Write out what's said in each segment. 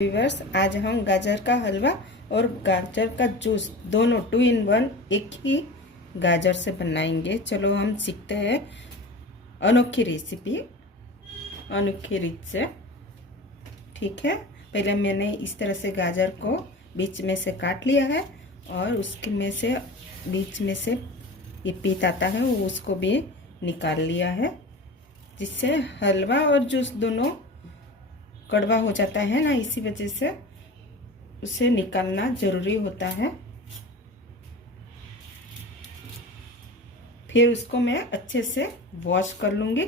Viewers, आज हम गाजर का हलवा और गाजर का जूस दोनों 2 in 1 एक ही गाजर से बनाएंगे। चलो हम सीखते हैं अनोखी रेसिपी अनोखी रीत से। ठीक है, पहले मैंने इस तरह से गाजर को बीच में से काट लिया है और उसके में से बीच में से ये पीत आता है वो उसको भी निकाल लिया है, जिससे हलवा और जूस दोनों कड़वा हो जाता है ना, इसी वजह से उसे निकालना जरूरी होता है। फिर उसको मैं अच्छे से वॉश कर लूँगी।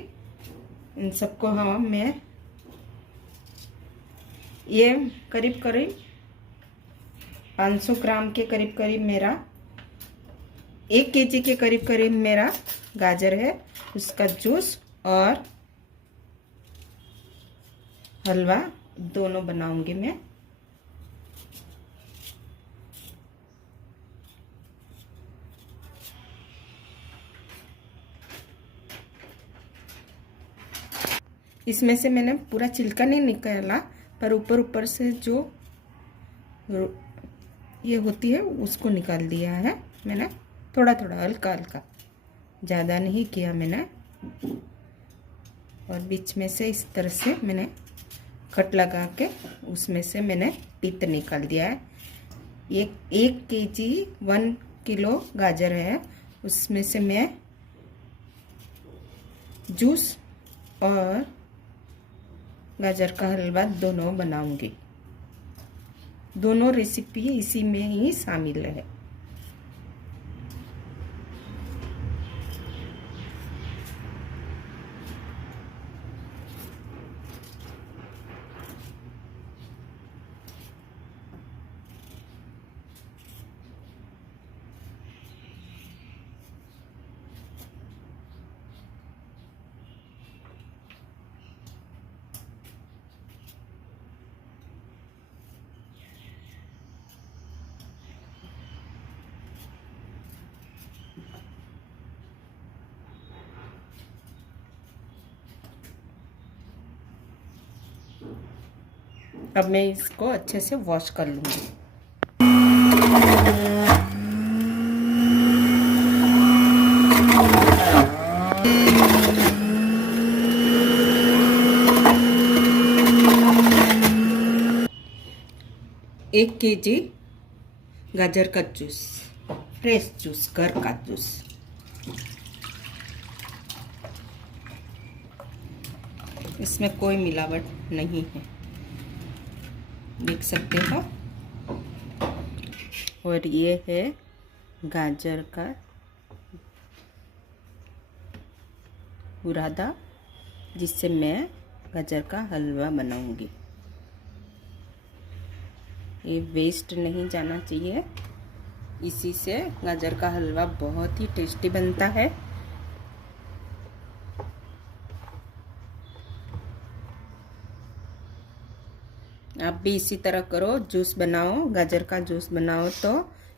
इन सबको मैं ये करीब 500 ग्राम के करीब मेरा 1 kg के करीब मेरा गाजर है, उसका जूस और हलवा दोनों बनाऊंगी मैं। इसमें से मैंने पूरा छिलका नहीं निकाला, पर ऊपर से जो ये होती है उसको निकाल दिया है मैंने, थोड़ा हल्का ज़्यादा नहीं किया मैंने। और बीच में से इस तरह से मैंने कट लगा के उसमें से मैंने पित्त निकाल दिया है। 1 kg 1 किलो गाजर है, उसमें से मैं जूस और गाजर का हलवा दोनों बनाऊंगी। दोनों रेसिपी इसी में ही शामिल है। अब मैं इसको अच्छे से वॉश कर लूँगी। एक kg गाजर का जूस, फ्रेश जूस, घर का जूस। इसमें कोई मिलावट नहीं है, देख सकते हो। और ये है गाजर का बुरादा, जिससे मैं गाजर का हलवा बनाऊंगी। ये वेस्ट नहीं जाना चाहिए, इसी से गाजर का हलवा बहुत ही टेस्टी बनता है। आप भी इसी तरह करो, जूस बनाओ, गाजर का जूस बनाओ तो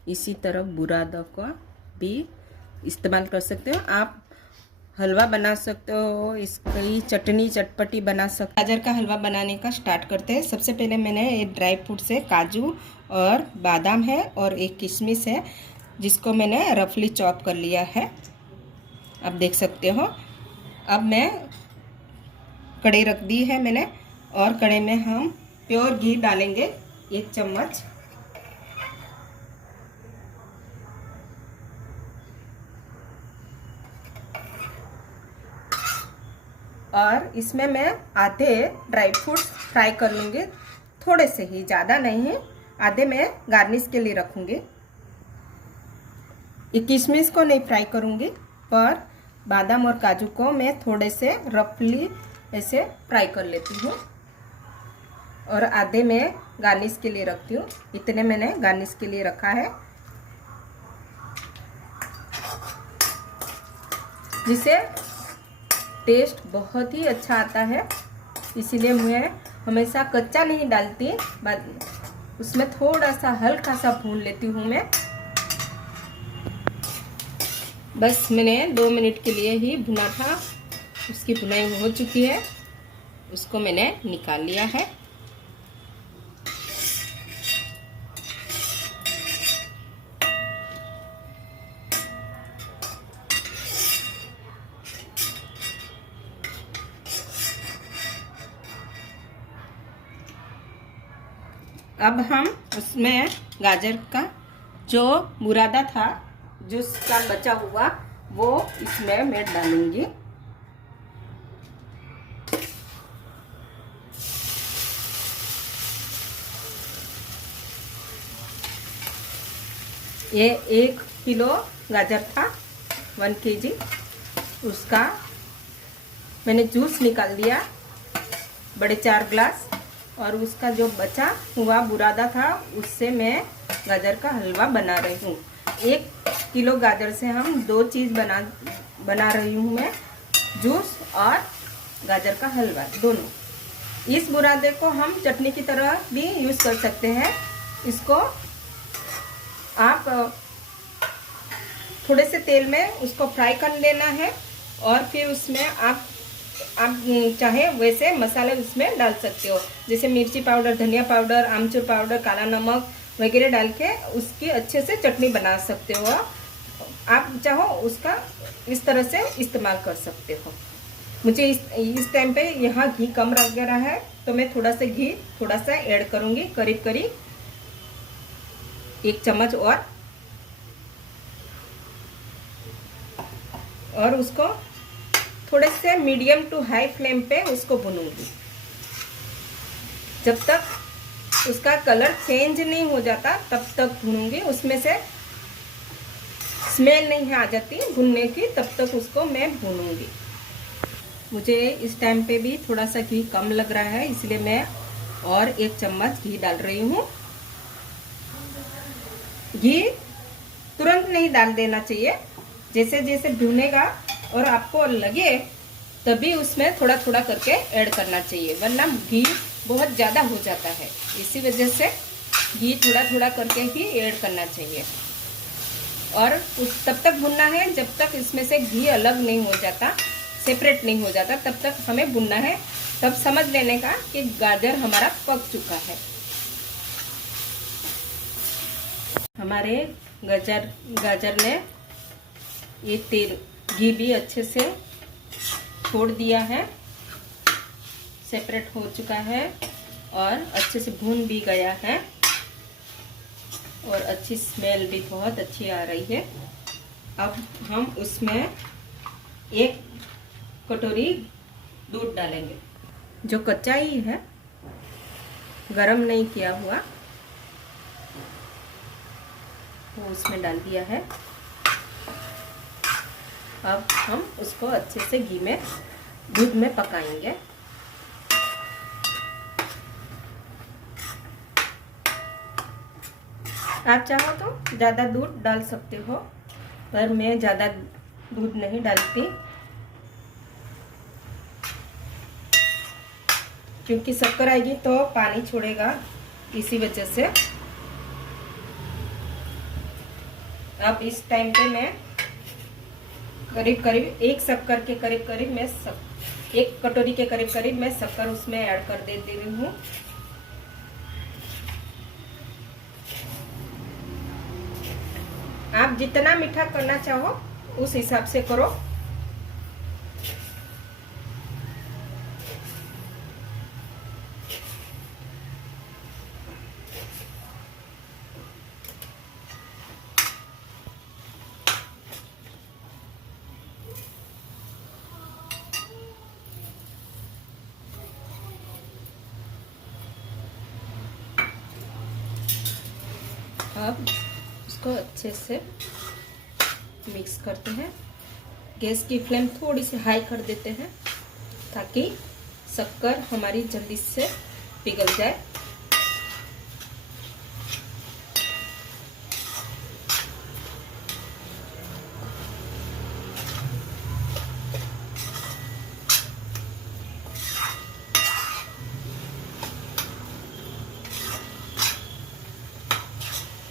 इसी तरह बुरादा का भी इस्तेमाल कर सकते हो। आप हलवा बना सकते हो, इसकी चटनी चटपटी बना सकते हो। गाजर का हलवा बनाने का स्टार्ट करते हैं। सबसे पहले मैंने ये ड्राई फ्रूट से काजू और बादाम है और एक किशमिश है, जिसको मैंने रफली चॉप कर लिया है, आप देख सकते हो। अब मैं कढ़ाई रख दी है मैंने, और कढ़ाई में हम प्योर घी डालेंगे 1 चम्मच। और इसमें मैं आधे ड्राई फ्रूट्स फ्राई कर लूँगी, थोड़े से ही, ज़्यादा नहीं, आधे मैं गार्निश के लिए रखूँगी। ये किशमिश को नहीं फ्राई करूँगी, पर बादाम और काजू को मैं थोड़े से रफली ऐसे फ्राई कर लेती हूँ, और आधे मैं गार्निश के लिए रखती हूँ। इतने मैंने गार्निश के लिए रखा है, जिसे टेस्ट बहुत ही अच्छा आता है। इसीलिए मैं हमेशा कच्चा नहीं डालती, उसमें थोड़ा सा हल्का सा भून लेती हूँ मैं। बस मैंने 2 मिनट के लिए ही भुना था, उसकी भुनाई हो चुकी है, उसको मैंने निकाल लिया है। अब हम उसमें गाजर का जो बुरादा था, जूस का बचा हुआ, वो इसमें मैं डालूंगी। ये 1 किलो गाजर था, 1 kg, उसका मैंने जूस निकाल दिया, बड़े 4 ग्लास। और उसका जो बचा हुआ बुरादा था, उससे मैं गाजर का हलवा बना रही हूँ। 1 किलो गाजर से हम 2 चीज़ बना रही हूँ मैं, जूस और गाजर का हलवा दोनों। इस बुरादे को हम चटनी की तरह भी यूज़ कर सकते हैं। इसको आप थोड़े से तेल में उसको फ्राई कर लेना है, और फिर उसमें आप चाहे वैसे मसाले उसमें डाल सकते हो, जैसे मिर्ची पाउडर, धनिया पाउडर, आमचूर पाउडर, काला नमक वगैरह डाल के उसकी अच्छे से चटनी बना सकते हो। आप चाहो उसका इस तरह से इस्तेमाल कर सकते हो। मुझे इस टाइम पे यहाँ घी कम लग रहा है, तो मैं थोड़ा सा घी थोड़ा सा ऐड करूँगी, करीब करीब 1 चम्मच। और उसको थोड़े से मीडियम टू हाई फ्लेम पे उसको भूनूंगी, जब तक उसका कलर चेंज नहीं हो जाता तब तक भूनूंगी। उसमें से स्मेल नहीं आ जाती भूनने की, तब तक उसको मैं भूनूंगी। मुझे इस टाइम पे भी थोड़ा सा घी कम लग रहा है, इसलिए मैं और 1 चम्मच घी डाल रही हूँ। घी तुरंत नहीं डाल देना चाहिए, जैसे जैसे भुनेगा और आपको लगे तभी उसमें थोड़ा थोड़ा करके ऐड करना चाहिए, वरना घी बहुत ज़्यादा हो जाता है। इसी वजह से घी थोड़ा थोड़ा करके ही ऐड करना चाहिए। और तब तक भुनना है जब तक इसमें से घी अलग नहीं हो जाता, सेपरेट नहीं हो जाता, तब तक हमें भुनना है। तब समझ लेने का कि गाजर हमारा पक चुका है। हमारे गाजर ने ये तेल घी भी अच्छे से छोड़ दिया है, सेपरेट हो चुका है और अच्छे से भून भी गया है, और अच्छी स्मेल भी बहुत अच्छी आ रही है। अब हम उसमें 1 कटोरी दूध डालेंगे, जो कच्चा ही है, गरम नहीं किया हुआ, वो उसमें डाल दिया है। अब हम उसको अच्छे से घी में, दूध में पकाएंगे। आप चाहो तो ज़्यादा दूध डाल सकते हो, पर मैं ज़्यादा दूध नहीं डालती, क्योंकि शक्कर आएगी तो पानी छोड़ेगा, इसी वजह से। अब इस टाइम पे मैं करीब करीब 1 शक्कर के करीब करीब मैं 1 कटोरी के करीब करीब मैं शक्कर उसमें ऐड कर दे रही हूँ। आप जितना मीठा करना चाहो उस हिसाब से करो। अब इसको अच्छे से मिक्स करते हैं। गैस की फ्लेम थोड़ी सी हाई कर देते हैं, ताकि शक्कर हमारी जल्दी से पिघल जाए।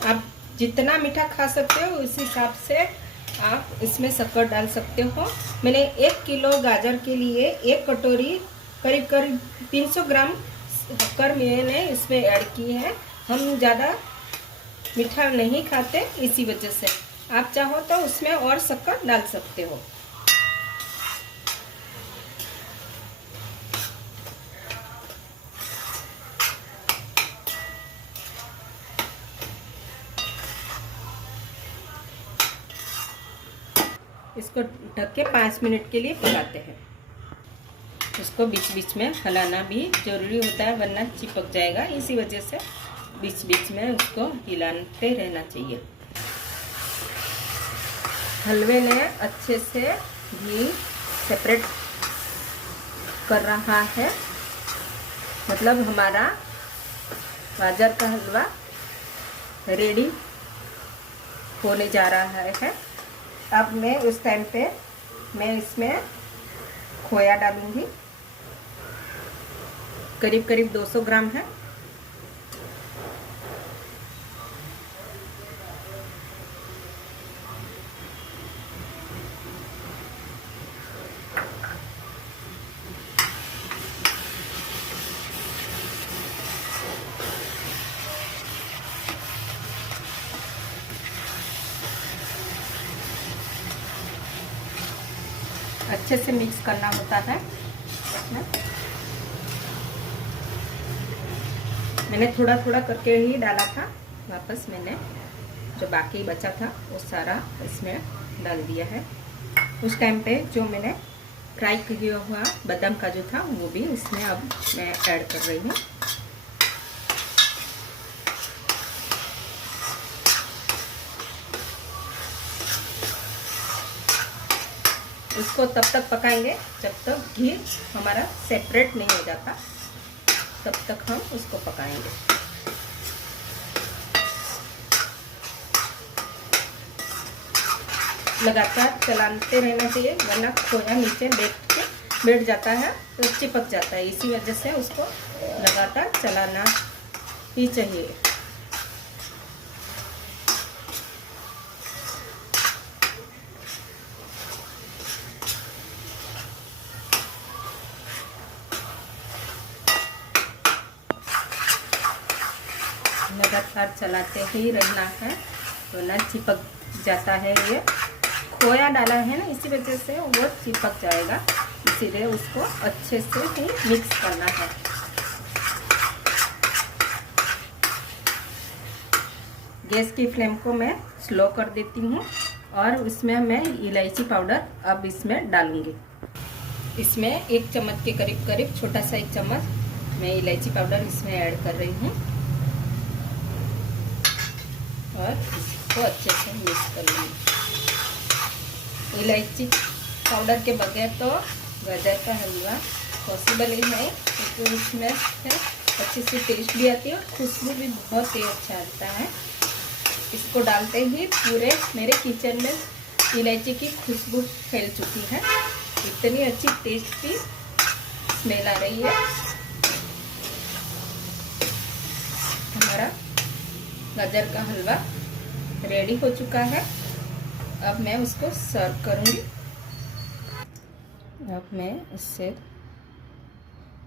आप जितना मीठा खा सकते हो उस हिसाब से आप इसमें शक्कर डाल सकते हो। मैंने 1 किलो गाजर के लिए 1 कटोरी करीब करीब 300 ग्राम शक्कर मैंने इसमें ऐड की है। हम ज़्यादा मीठा नहीं खाते, इसी वजह से आप चाहो तो उसमें और शक्कर डाल सकते हो। इसको ढक के 5 मिनट के लिए पकाते हैं। इसको बीच बीच में हिलाना भी जरूरी होता है, वरना चिपक जाएगा। इसी वजह से बीच बीच में उसको हिलाते रहना चाहिए। हलवे ने अच्छे से घी सेपरेट कर रहा है, मतलब हमारा गाजर का हलवा रेडी होने जा रहा है। अब मैं उस टाइम पे मैं इसमें खोया डालूंगी, करीब करीब 200 ग्राम है। अच्छे से मिक्स करना होता है। मैंने थोड़ा थोड़ा करके ही डाला था, वापस मैंने जो बाकी बचा था वो सारा इसमें डाल दिया है। उस टाइम पे जो मैंने फ्राई किया हुआ बादाम काजू था वो भी इसमें अब मैं ऐड कर रही हूँ। इसको तब तक पकाएंगे जब तक घी हमारा सेपरेट नहीं हो जाता, तब तक हम उसको पकाएंगे। लगातार चलाते रहना चाहिए, वरना खोया नीचे बैठ जाता है तो चिपक जाता है। इसी वजह से उसको लगातार चलाना ही चाहिए। लगातार चलाते ही रहना है, वरना चिपक जाता है। ये खोया डाला है ना, इसी वजह से वो चिपक जाएगा। इसीलिए उसको अच्छे से ही मिक्स करना है। गैस की फ्लेम को मैं स्लो कर देती हूँ और उसमें मैं इलायची पाउडर अब इसमें डालूंगी। इसमें 1 चम्मच के करीब छोटा सा 1 चम्मच मैं इलायची पाउडर इसमें ऐड कर रही हूँ और इसको अच्छे से मिक्स कर लूँगी। इलायची पाउडर के बगैर तो गाजर का हलवा पॉसिबल ही है, क्योंकि उसमें अच्छी सी टेस्ट भी आती है और खुशबू भी बहुत ही अच्छा आता है। इसको डालते ही पूरे मेरे किचन में इलायची की खुशबू फैल चुकी है। इतनी अच्छी टेस्टी स्मेल आ रही है। हमारा गाजर का हलवा रेडी हो चुका है। अब मैं उसको सर्व करूंगी। अब मैं इससे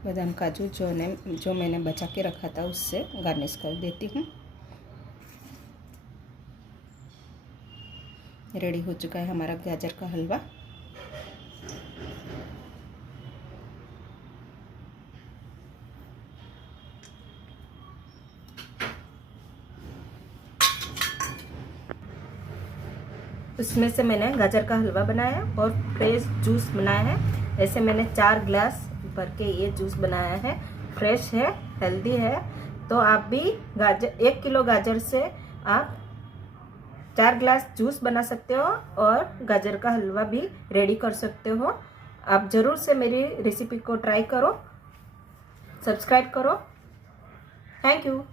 बादाम काजू जो मैंने बचा के रखा था उससे गार्निश कर देती हूँ। रेडी हो चुका है हमारा गाजर का हलवा। उसमें से मैंने गाजर का हलवा बनाया और फ्रेश जूस बनाया है। ऐसे मैंने 4 गिलास भर के ये जूस बनाया है। फ्रेश है, हेल्दी है। तो आप भी 1 किलो गाजर से आप 4 गिलास जूस बना सकते हो और गाजर का हलवा भी रेडी कर सकते हो। आप ज़रूर से मेरी रेसिपी को ट्राई करो, सब्सक्राइब करो। Thank you.